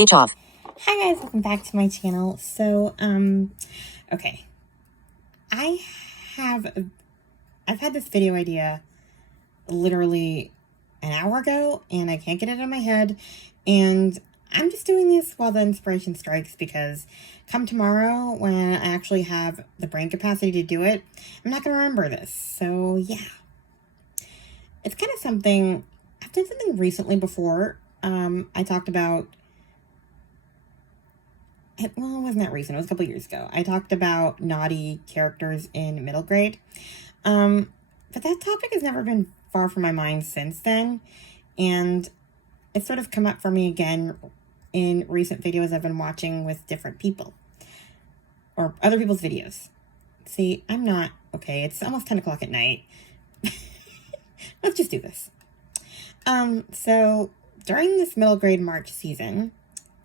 Speech off. Hi guys, welcome back to my channel. So, okay. I've had this video idea literally an hour ago, and I can't get it out of my head, and I'm just doing this while the inspiration strikes, because come tomorrow, when I actually have the brain capacity to do it, I'm not going to remember this. So, yeah. It's kind of something, I've done something recently before. I talked about, well, it wasn't that recent. It was a couple years ago. I talked about naughty characters in middle grade. But that topic has never been far from my mind since then. And it's sort of come up for me again in recent videos I've been watching with different people. Or other people's videos. See, I'm not... Okay, it's almost 10 o'clock at night. Let's just do this. So, during this middle grade March season,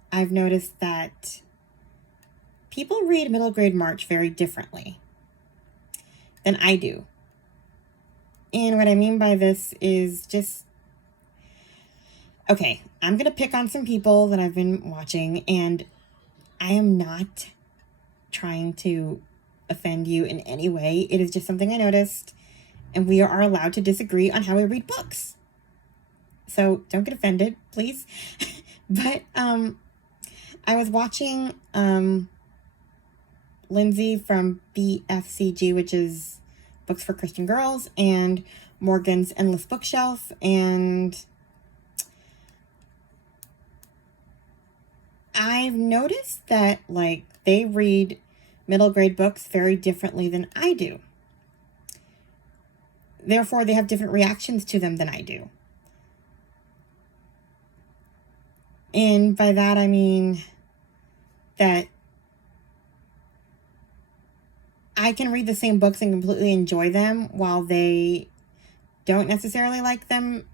I've noticed that people read middle grade March very differently than I do. And what I mean by this is just, okay, I'm going to pick on some people that I've been watching, and I am not trying to offend you in any way. It is just something I noticed, and we are allowed to disagree on how we read books. So don't get offended, please. But I was watching Lindsay from BFCG, which is Books for Christian Girls, and Morgan's Endless Bookshelf, and I've noticed that, like, they read middle grade books very differently than I do. Therefore, they have different reactions to them than I do. And by that, I mean that I can read the same books and completely enjoy them while they don't necessarily like them.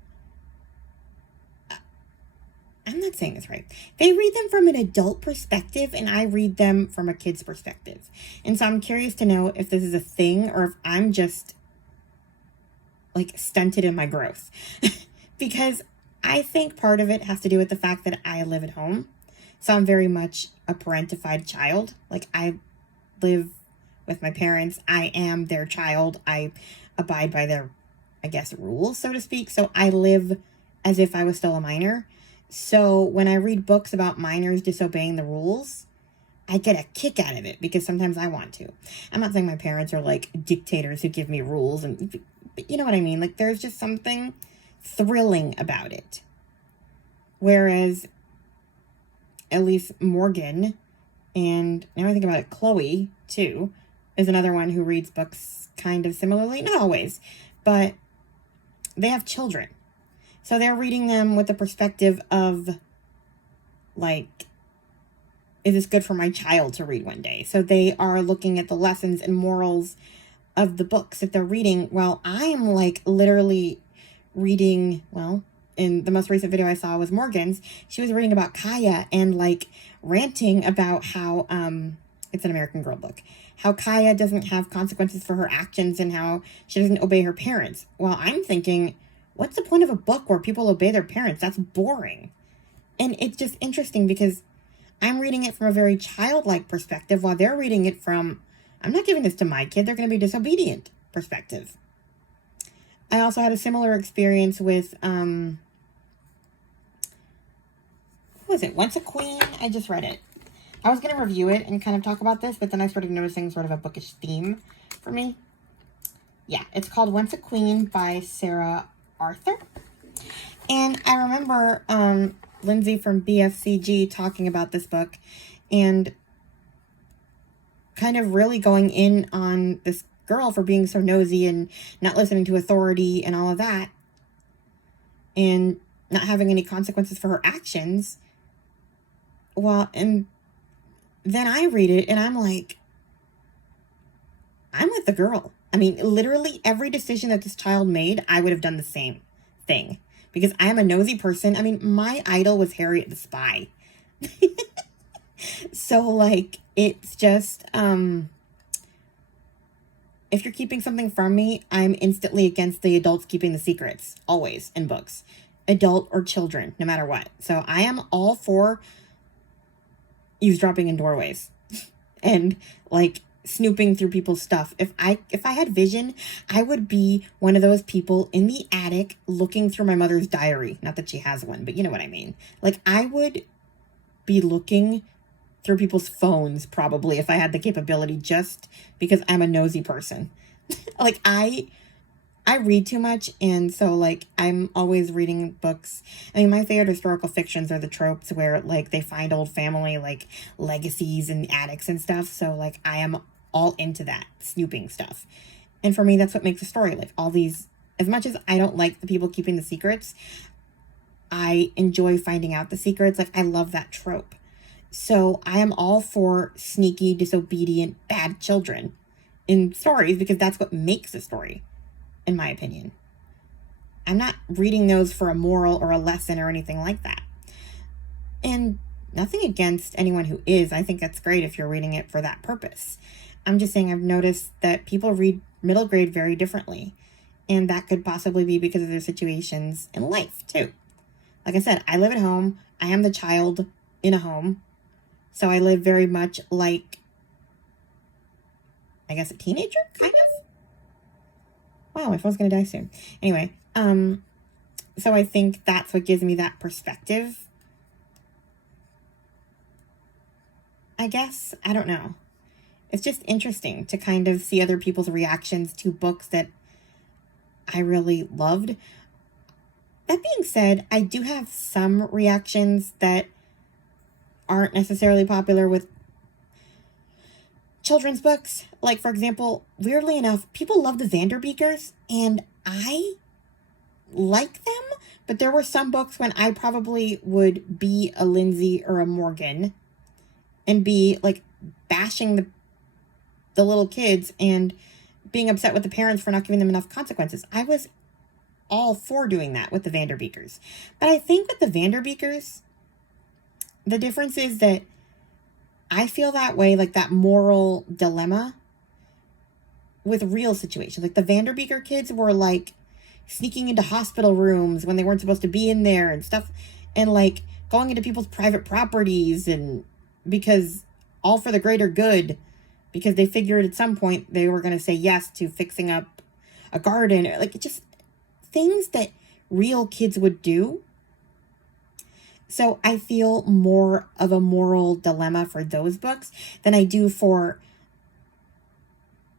I'm not saying this right. They read them from an adult perspective, and I read them from a kid's perspective. And so I'm curious to know if this is a thing, or if I'm just, like, stunted in my growth. Because I think part of it has to do with the fact that I live at home. So I'm very much a parentified child. Like, I live with my parents. I am their child. I abide by their, I guess, rules, so to speak. So I live as if I was still a minor. So when I read books about minors disobeying the rules, I get a kick out of it, because sometimes I want to. I'm not saying my parents are like dictators who give me rules, and you know what I mean? Like, there's just something thrilling about it. Whereas, at least Morgan, and now I think about it, Chloe, too, is another one who reads books kind of similarly. Not always, but they have children. So they're reading them with the perspective of, like, is this good for my child to read one day? So they are looking at the lessons and morals of the books that they're reading, while I am, like, literally reading, well, in the most recent video I saw was Morgan's. She was reading about Kaya and, like, ranting about how, it's an American Girl book, how Kaya doesn't have consequences for her actions and how she doesn't obey her parents. Well, I'm thinking, what's the point of a book where people obey their parents? That's boring. And it's just interesting because I'm reading it from a very childlike perspective, while they're reading it from, I'm not giving this to my kid, they're going to be disobedient perspective. I also had a similar experience with, what was it? Once a Queen. I just read it. I was going to review it and kind of talk about this, but then I started noticing sort of a bookish theme for me. Yeah, it's called Once a Queen by Sarah Arthur. And I remember Lindsay from BFCG talking about this book and kind of really going in on this girl for being so nosy and not listening to authority and all of that, and not having any consequences for her actions. Well, and then I read it and I'm like, I'm with the girl. I mean, literally every decision that this child made, I would have done the same thing, because I am a nosy person. I mean, my idol was Harriet the Spy. So, like, it's just, if you're keeping something from me, I'm instantly against the adults keeping the secrets, always, in books. Adult or children, no matter what. So I am all for eavesdropping in doorways and like snooping through people's stuff. If I had vision, I would be one of those people in the attic looking through my mother's diary. Not that she has one, but you know what I mean. Like, I would be looking through people's phones probably if I had the capability, just because I'm a nosy person. Like, I read too much, and so like I'm always reading books. I mean, my favorite historical fictions are the tropes where like they find old family like legacies and attics and stuff. So like I am all into that snooping stuff. And for me, that's what makes a story. Like, all these, as much as I don't like the people keeping the secrets, I enjoy finding out the secrets. Like, I love that trope. So I am all for sneaky, disobedient, bad children in stories, because that's what makes a story, in my opinion. I'm not reading those for a moral or a lesson or anything like that. And nothing against anyone who is. I think that's great if you're reading it for that purpose. I'm just saying I've noticed that people read middle grade very differently. And that could possibly be because of their situations in life, too. Like I said, I live at home. I am the child in a home. So I live very much like, I guess, a teenager, kind of. Wow, my phone's going to die soon. Anyway, so I think that's what gives me that perspective. I guess. I don't know. It's just interesting to kind of see other people's reactions to books that I really loved. That being said, I do have some reactions that aren't necessarily popular with children's books. Like, for example, weirdly enough, people love the Vanderbeekers, and I like them, but there were some books when I probably would be a Lindsay or a Morgan and be like bashing the little kids and being upset with the parents for not giving them enough consequences. I was all for doing that with the Vanderbeekers. But I think with the Vanderbeekers, the difference is that I feel that way, like that moral dilemma, with real situations. Like, the Vanderbeeker kids were like sneaking into hospital rooms when they weren't supposed to be in there and stuff, and like going into people's private properties, and because all for the greater good, because they figured at some point they were going to say yes to fixing up a garden, or like just things that real kids would do. So I feel more of a moral dilemma for those books than I do for,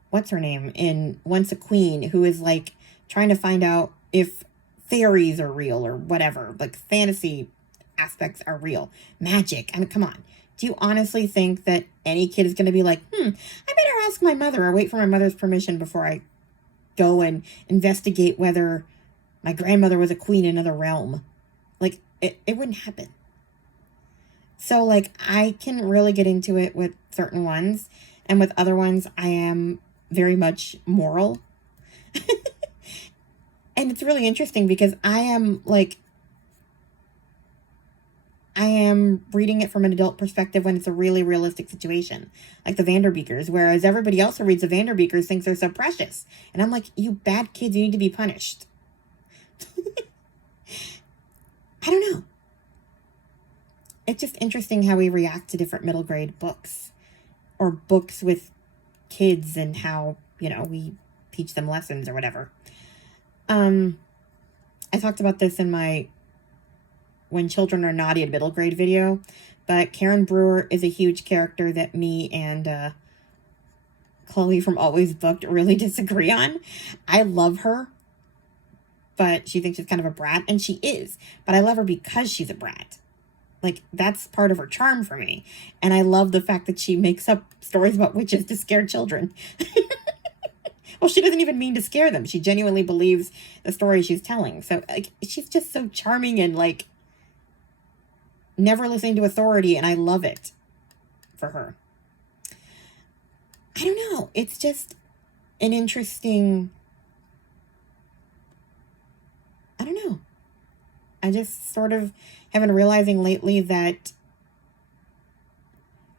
what's her name in Once a Queen, who is like trying to find out if fairies are real or whatever, like fantasy aspects are real, magic. I mean, come on. Do you honestly think that any kid is going to be like, I better ask my mother or wait for my mother's permission before I go and investigate whether my grandmother was a queen in another realm? Like, it wouldn't happen. So, like, I can really get into it with certain ones, and with other ones, I am very much moral. And it's really interesting because I am reading it from an adult perspective when it's a really realistic situation, like the Vanderbeekers, whereas everybody else who reads the Vanderbeekers thinks they're so precious. And I'm like, you bad kids, you need to be punished. I don't know. It's just interesting how we react to different middle grade books or books with kids, and how, we teach them lessons or whatever. I talked about this in my When Children Are Naughty at Middle Grade video, but Karen Brewer is a huge character that me and Chloe from Always Booked really disagree on. I love her, but she thinks she's kind of a brat, and she is. But I love her because she's a brat. Like, that's part of her charm for me. And I love the fact that she makes up stories about witches to scare children. Well, she doesn't even mean to scare them. She genuinely believes the story she's telling. So, like, she's just so charming and, like, never listening to authority, and I love it for her. I don't know. It's just an interesting... I don't know. I just sort of have been realizing lately that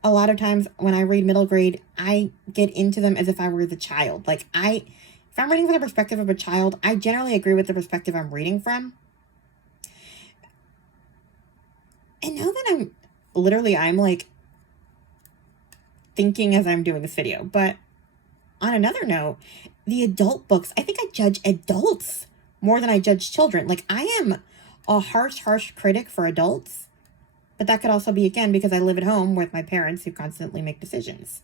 a lot of times when I read middle grade, I get into them as if I were the child. Like, if I'm reading from the perspective of a child, I generally agree with the perspective I'm reading from. And now that I'm like thinking as I'm doing this video. But on another note, the adult books, I think I judge adults more than I judge children. Like, I am a harsh critic for adults, but that could also be, again, because I live at home with my parents who constantly make decisions.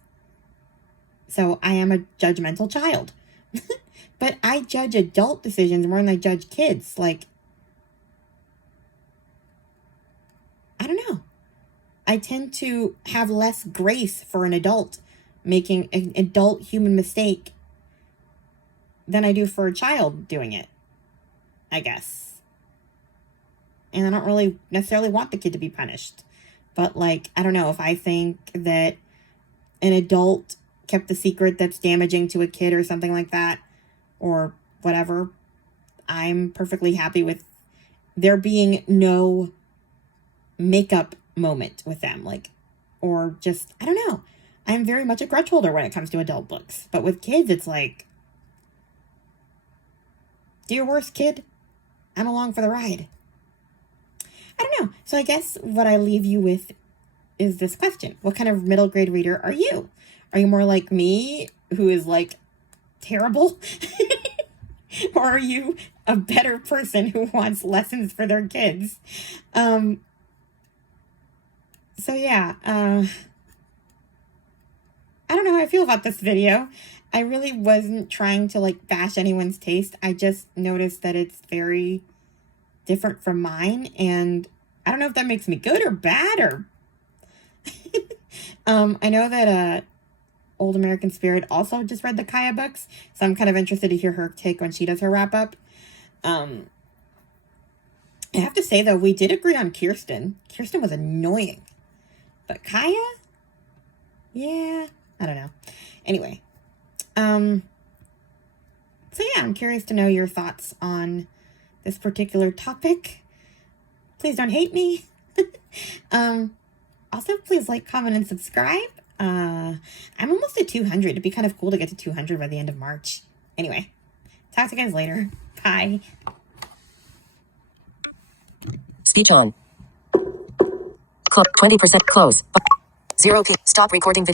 So I am a judgmental child. But I judge adult decisions more than I judge kids. Like, I don't know. I tend to have less grace for an adult making an adult human mistake than I do for a child doing it, I guess. And I don't really necessarily want the kid to be punished. But, like, I don't know, if I think that an adult kept a secret that's damaging to a kid or something like that, or whatever, I'm perfectly happy with there being no makeup moment with them, like, or just, I don't know. I'm very much a grudge holder when it comes to adult books, but with kids, it's like, do your worst, kid. I'm along for the ride. I don't know. So I guess what I leave you with is this question. What kind of middle grade reader are you? Are you more like me, who is like terrible? Or are you a better person who wants lessons for their kids? So yeah, I don't know how I feel about this video. I really wasn't trying to like bash anyone's taste. I just noticed that it's very different from mine, and I don't know if that makes me good or bad, or I know that Old American Spirit also just read the Kaya books, so I'm kind of interested to hear her take when she does her wrap up. I have to say though, we did agree on Kirsten. Kirsten was annoying. But Kaya? Yeah, I don't know. Anyway, so yeah, I'm curious to know your thoughts on this particular topic. Please don't hate me. Also, please like, comment, and subscribe. I'm almost at 200. It'd be kind of cool to get to 200 by the end of March. Anyway, talk to you guys later. Bye. Speech on. 20% close. 0 Stop recording video.